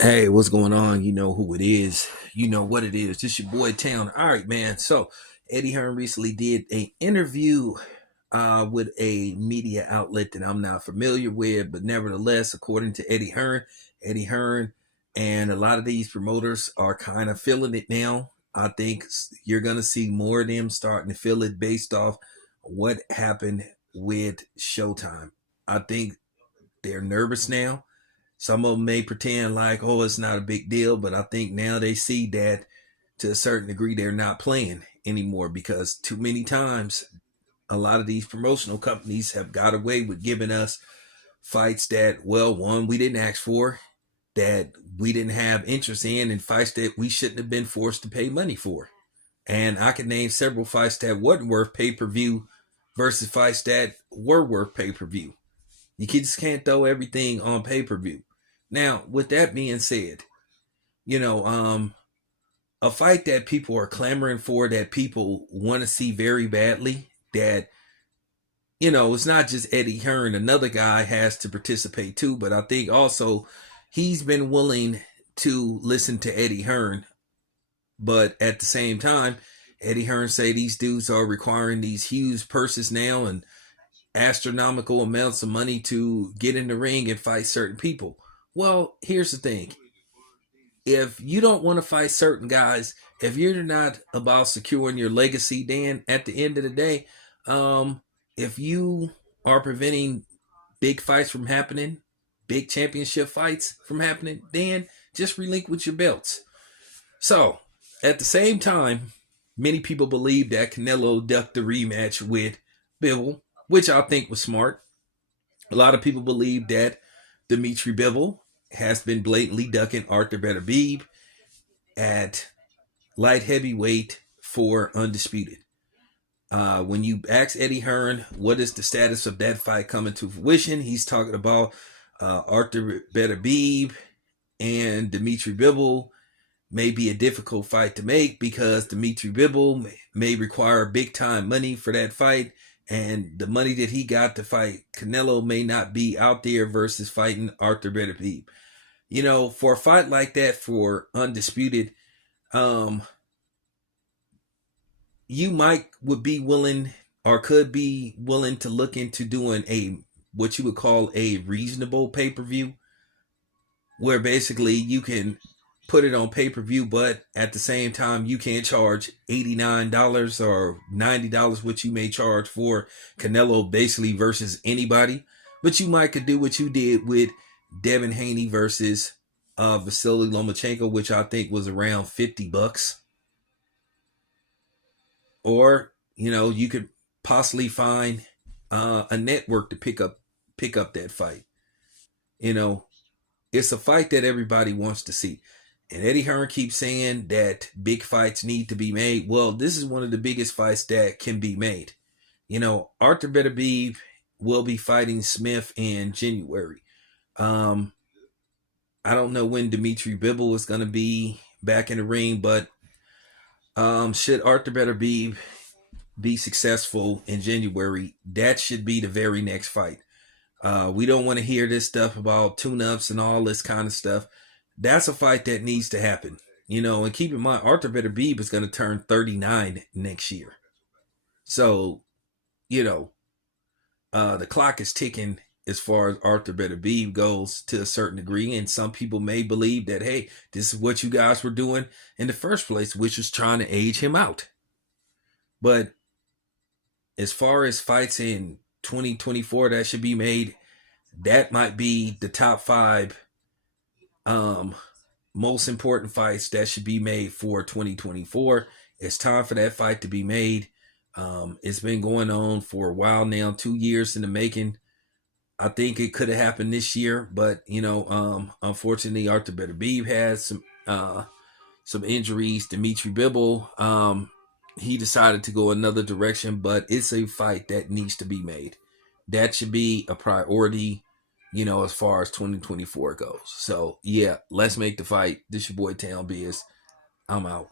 Hey, what's going on? You know who it is. You know what it is. This your boy Town. All right, man. So Eddie Hearn recently did a interview with a media outlet that I'm not familiar with, but nevertheless, according to Eddie Hearn and a lot of these promoters are kind of feeling it now. I think you're gonna see more of them starting to feel it based off what happened with Showtime. I think they're nervous now. Some of them may pretend like, oh, it's not a big deal, but I think now they see that to a certain degree they're not playing anymore because too many times a lot of these promotional companies have got away with giving us fights that, well, one, we didn't ask for, that we didn't have interest in, and fights that we shouldn't have been forced to pay money for. And I can name several fights that wasn't worth pay per view versus fights that were worth pay per view. You just can't throw everything on pay per view. Now, with that being said, you know, a fight that people are clamoring for, that people want to see very badly, that, it's not just Eddie Hearn. Another guy has to participate too, but I think also he's been willing to listen to Eddie Hearn. But at the same time, Eddie Hearn say these dudes are requiring these huge purses now and astronomical amounts of money to get in the ring and fight certain people. Well, here's the thing. If you don't want to fight certain guys, if you're not about securing your legacy, then at the end of the day, if you are preventing big fights from happening, big championship fights from happening, then just relinquish your belts. So, at the same time, many people believe that Canelo ducked the rematch with Bivol, which I think was smart. A lot of people believe that Dimitri Bivol has been blatantly ducking Arthur Beterbiev at light heavyweight for undisputed. When you ask Eddie Hearn what is the status of that fight coming to fruition, he's talking about Arthur Beterbiev and Dimitri Bivol may be a difficult fight to make because Dimitri Bivol may require big time money for that fight, and the money that he got to fight Canelo may not be out there versus fighting Arthur Beterbiev. For a fight like that for undisputed, um, you might would be willing or could be willing to look into doing a what you would call a reasonable pay per view, where basically you can put it on pay per view, but at the same time you can't charge $89 or $90 what you may charge for Canelo basically versus anybody. But you might could do what you did with Devin Haney versus Vasily Lomachenko, which I think was around $50. Or, you could possibly find a network to pick up that fight. You know, it's a fight that everybody wants to see. And Eddie Hearn keeps saying that big fights need to be made. Well, this is one of the biggest fights that can be made. Arthur Beterbiev will be fighting Smith in January. Um, I don't know when Dimitri Bivol is going to be back in the ring, but should Arthur Beterbiev be successful in January, that should be the very next fight. We don't want to hear this stuff about tune-ups and all this kind of stuff. That's a fight that needs to happen. And keep in mind, Arthur Beterbiev is going to turn 39 next year. So, the clock is ticking as far as Arthur Beterbiev goes to a certain degree. And some people may believe that, hey, this is what you guys were doing in the first place, which was trying to age him out. But as far as fights in 2024 that should be made, that might be the top five most important fights that should be made for 2024. It's time for that fight to be made. It's been going on for a while now, 2 years in the making. I think it could have happened this year, but unfortunately, Arthur Beterbiev has some injuries. Dimitri Bivol, he decided to go another direction, but it's a fight that needs to be made. That should be a priority, as far as 2024 goes. So, yeah, let's make the fight. This your boy Town Biz. I'm out.